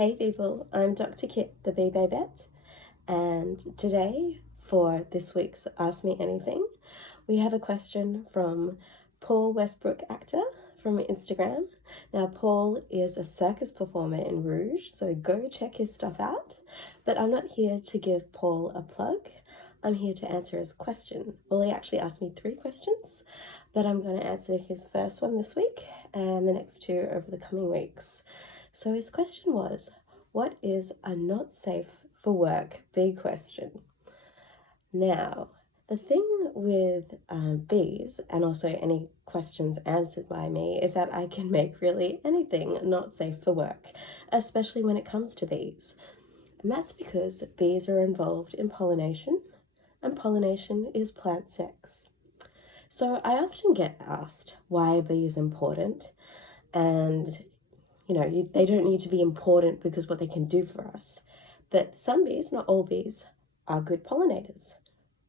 Hey people, I'm Dr. Kit, the Bee Babette, and today for this week's Ask Me Anything, we have a question from Paul Westbrook actor from Instagram. Now Paul is a circus performer in Rouge, so go check his stuff out, but I'm not here to give Paul a plug. I'm here to answer his question. Well, he actually asked me 3 questions, but I'm going to answer his first one this week and the next 2 over the coming weeks. So his question was, what is a not safe for work bee question? Now, the thing with bees, and also any questions answered by me, is that I can make really anything not safe for work, especially when it comes to bees. And that's because bees are involved in pollination, and pollination is plant sex. So I often get asked, why are bees important? And they don't need to be important because what they can do for us. But some bees, not all bees, are good pollinators.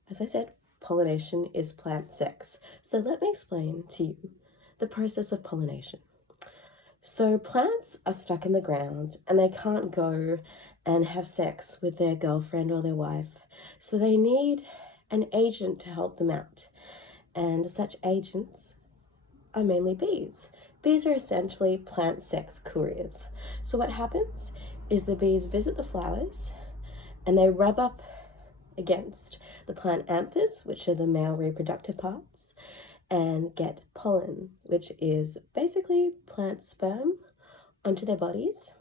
As I said, pollination is plant sex. So let me explain to you the process of pollination. So plants are stuck in the ground and they can't go and have sex with their girlfriend or their wife. So they need an agent to help them out. And such agents are mainly bees. Bees are essentially plant sex couriers. So what happens is the bees visit the flowers and they rub up against the plant anthers, which are the male reproductive parts, and get pollen, which is basically plant sperm, onto their bodies.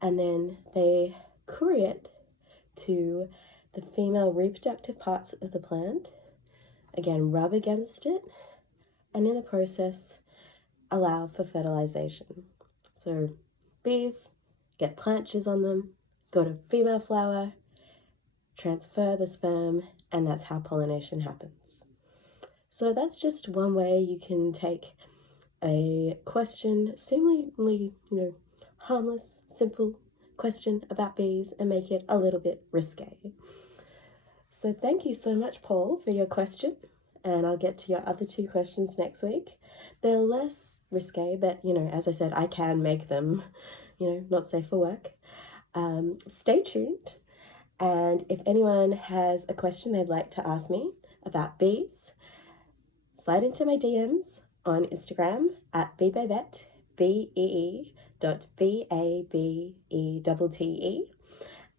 And then they courier it to the female reproductive parts of the plant, again rub against it, and in the process allow for fertilization. So bees get plant jizz on them, go to female flower, transfer the sperm, and that's how pollination happens. So that's just one way you can take a question, seemingly, harmless, simple question about bees and make it a little bit risque. So thank you so much, Paul, for your question. And I'll get to your other 2 questions next week. They're less risque, but, as I said, I can make them, not safe for work. Stay tuned. And if anyone has a question they'd like to ask me about bees, slide into my DMs on Instagram at Bee Babette, BEE.BABETTE.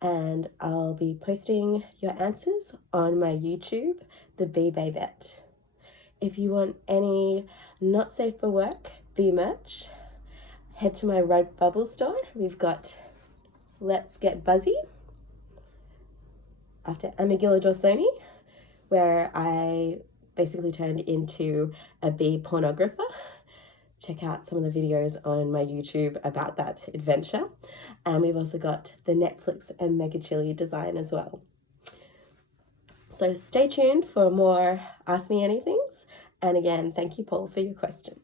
And I'll be posting your answers on my YouTube, the Bee Babette. If you want any not safe for work bee merch, head to my Redbubble store. We've got Let's Get Buzzy after Amigilla Dorsoni, where I basically turned into a bee pornographer. Check out some of the videos on my YouTube about that adventure. And we've also got the Netflix and Mega Chili design as well. So stay tuned for more Ask Me Anythings. And again, thank you, Paul, for your question.